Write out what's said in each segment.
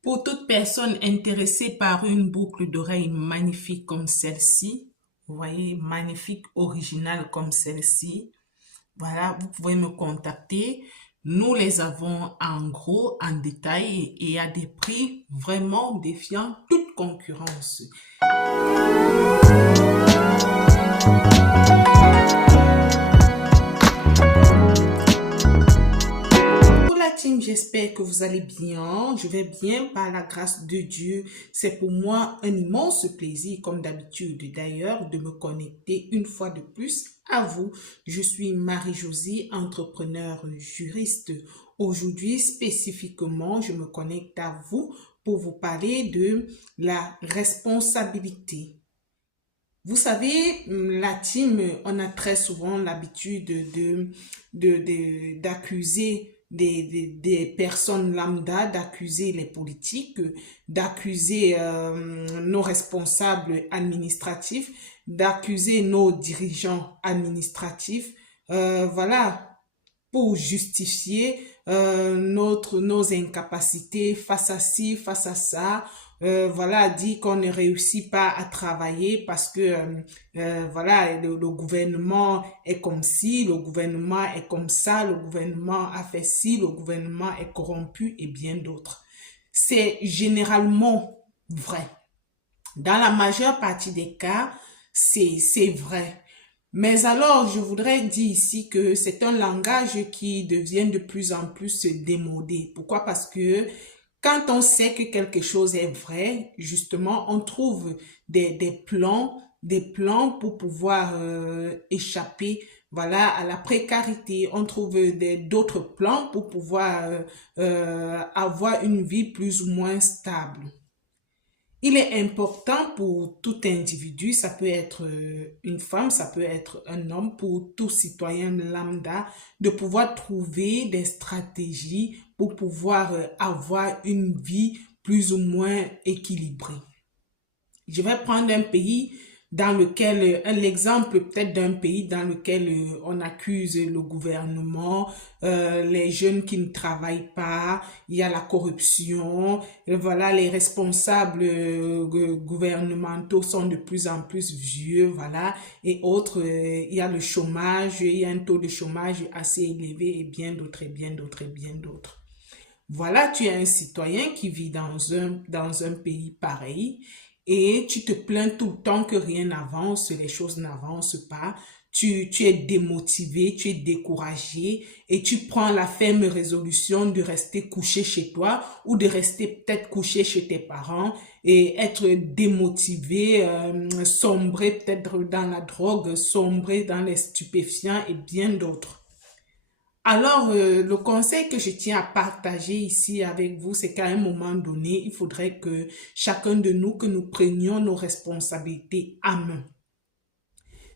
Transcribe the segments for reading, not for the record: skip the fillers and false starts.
Pour toute personne intéressée par une boucle d'oreille magnifique comme celle-ci, vous voyez, magnifique, originale comme celle-ci, voilà, vous pouvez me contacter. Nous les avons en gros, en détail et à des prix vraiment défiant toute concurrence. Pour la team, j'espère que vous allez bien. Je vais bien par la grâce de Dieu. C'est pour moi un immense plaisir, comme d'habitude d'ailleurs, de me connecter une fois de plus à vous. Je suis Marie-Josée, entrepreneur juriste. Aujourd'hui, spécifiquement, je me connecte à vous pour vous parler de la responsabilité. Vous savez, la team, on a très souvent l'habitude d'accuser des personnes lambda, d'accuser les politiques, d'accuser nos responsables administratifs, d'accuser nos dirigeants administratifs, voilà, pour justifier nos incapacités face à ci, face à ça. Voilà, dit qu'on ne réussit pas à travailler parce que voilà, le gouvernement est comme ci, le gouvernement est comme ça, le gouvernement a fait ci, le gouvernement est corrompu et bien d'autres. C'est généralement vrai. Dans la majeure partie des cas, c'est vrai. Mais alors, je voudrais dire ici que c'est un langage qui devient de plus en plus démodé. Pourquoi? Parce que quand on sait que quelque chose est vrai, justement, on trouve des plans pour pouvoir échapper, voilà, à la précarité. On trouve d'autres plans pour pouvoir avoir une vie plus ou moins stable. Il est important pour tout individu, ça peut être une femme, ça peut être un homme, pour tout citoyen lambda, de pouvoir trouver des stratégies pour pouvoir avoir une vie plus ou moins équilibrée. Je vais prendre un pays dans lequel, l'exemple peut-être d'un pays dans lequel on accuse le gouvernement, les jeunes qui ne travaillent pas, il y a la corruption, voilà, les responsables gouvernementaux sont de plus en plus vieux, voilà, et autres, il y a le chômage, il y a un taux de chômage assez élevé et bien d'autres et bien d'autres et bien d'autres. Voilà, tu es un citoyen qui vit dans un pays pareil et tu te plains tout le temps que rien n'avance, les choses n'avancent pas. Tu es démotivé, tu es découragé et tu prends la ferme résolution de rester couché chez toi ou de rester peut-être couché chez tes parents et être démotivé, sombrer peut-être dans la drogue, sombrer dans les stupéfiants et bien d'autres. Alors, le conseil que je tiens à partager ici avec vous, c'est qu'à un moment donné, il faudrait que chacun de nous, que nous prenions nos responsabilités à main.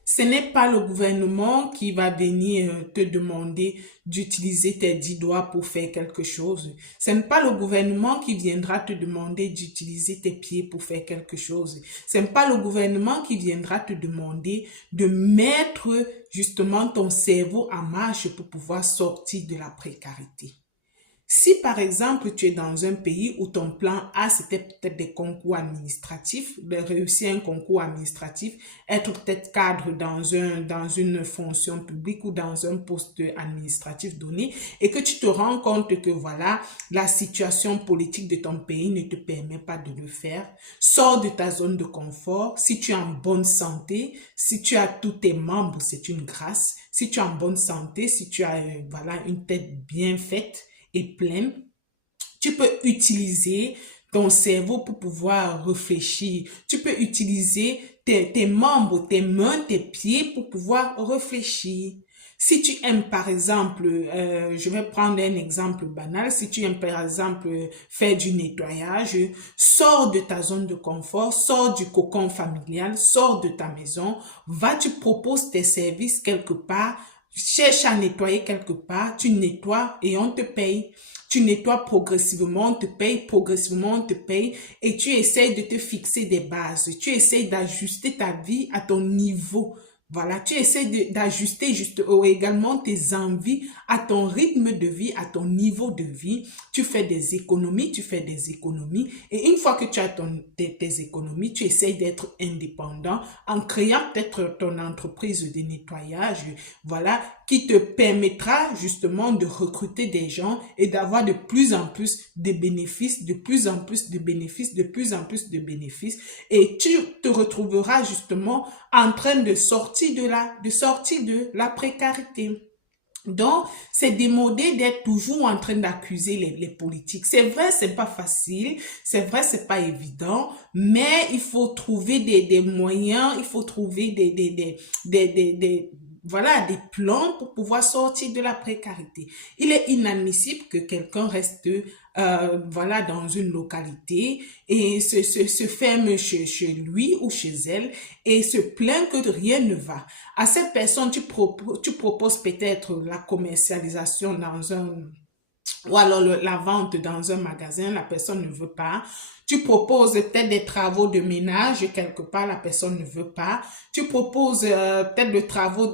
Ce n'est pas le gouvernement qui va venir te demander d'utiliser tes 10 doigts pour faire quelque chose. Ce n'est pas le gouvernement qui viendra te demander d'utiliser tes pieds pour faire quelque chose. Ce n'est pas le gouvernement qui viendra te demander de mettre justement ton cerveau en marche pour pouvoir sortir de la précarité. Si par exemple tu es dans un pays où ton plan A c'était peut-être des concours administratifs, de réussir un concours administratif, être peut-être cadre dans une fonction publique ou dans un poste administratif donné et que tu te rends compte que voilà, la situation politique de ton pays ne te permet pas de le faire, sors de ta zone de confort. Si tu es en bonne santé, si tu as tous tes membres, c'est une grâce. Si tu es en bonne santé, si tu as voilà, une tête bien faite, et pleine, tu peux utiliser ton cerveau pour pouvoir réfléchir. Tu peux utiliser tes membres, tes mains, tes pieds pour pouvoir réfléchir. Si tu aimes par exemple, je vais prendre un exemple banal, si tu aimes par exemple faire du nettoyage, sors de ta zone de confort, sors du cocon familial, sors de ta maison, va, tu proposes tes services quelque part, cherche à nettoyer quelque part, tu nettoies et on te paye. Tu nettoies progressivement, on te paye, progressivement, on te paye et tu essayes de te fixer des bases. Tu essayes d'ajuster ta vie à ton niveau Voilà, tu essaies d'ajuster juste également tes envies à ton rythme de vie, à ton niveau de vie. Tu fais des économies, et une fois que tu as tes économies, tu essaies d'être indépendant en créant peut-être ton entreprise de nettoyage, voilà, qui te permettra justement de recruter des gens et d'avoir de plus en plus de bénéfices, de plus en plus de bénéfices, de plus en plus de bénéfices, et tu te retrouveras justement en train de sortir de la précarité. Donc, c'est démodé d'être toujours en train d'accuser les politiques. C'est vrai, c'est pas facile, c'est vrai, c'est pas évident, mais il faut trouver des moyens, il faut trouver voilà, des plans pour pouvoir sortir de la précarité. Il est inadmissible que quelqu'un reste voilà, dans une localité et se ferme chez lui ou chez elle et se plaint que rien ne va. À cette personne, tu proposes peut-être la commercialisation dans un ou alors la vente dans un magasin, la personne ne veut pas. Tu proposes peut-être des travaux de ménage quelque part, la personne ne veut pas. Tu proposes peut-être les travaux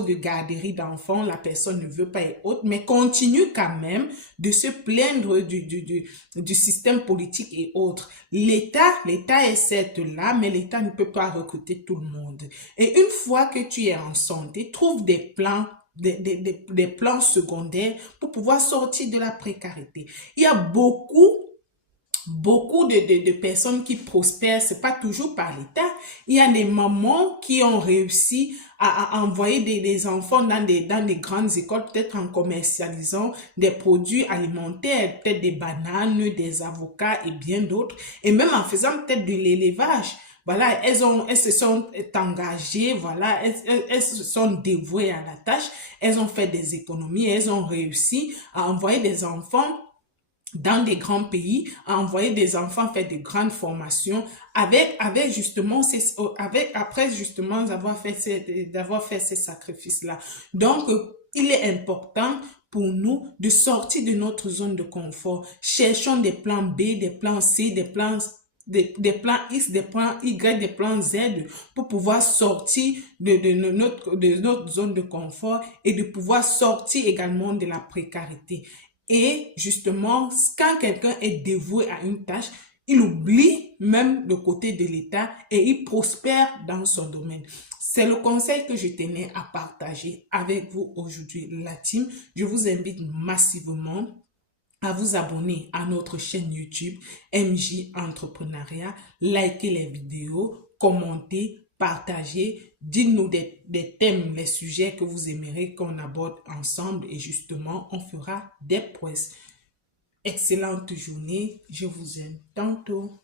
de garderie d'enfants, la personne ne veut pas et autres, mais continue quand même de se plaindre du système politique et autres. L'État est certes là, mais l'État ne peut pas recruter tout le monde. Et une fois que tu es en santé, trouve des plans des plans secondaires pour pouvoir sortir de la précarité. Il y a beaucoup de personnes qui prospèrent, c'est pas toujours par l'État. Il y a des mamans qui ont réussi à envoyer des enfants dans des grandes écoles, peut-être en commercialisant des produits alimentaires, peut-être des bananes, des avocats et bien d'autres, et même en faisant peut-être de l'élevage. Voilà, elles se sont engagées, voilà, elles se sont dévouées à la tâche, elles ont fait des économies, elles ont réussi à envoyer des enfants dans des grands pays, à envoyer des enfants faire de grandes formations avec justement après justement d'avoir fait ces sacrifices-là. Donc, il est important pour nous de sortir de notre zone de confort. Cherchons des plans B, des plans C, des plans X, des plans Y, des plans Z pour pouvoir sortir de notre zone de confort et de pouvoir sortir également de la précarité. Et justement, quand quelqu'un est dévoué à une tâche, il oublie même le côté de l'État et il prospère dans son domaine. C'est le conseil que je tenais à partager avec vous aujourd'hui, la team. Je vous invite massivement à vous abonner à notre chaîne YouTube MJ Entrepreneuriat, likez les vidéos, commentez, partagez, dites-nous des thèmes, les sujets que vous aimeriez qu'on aborde ensemble et justement, on fera des prouesses. Excellente journée, je vous aime tantôt.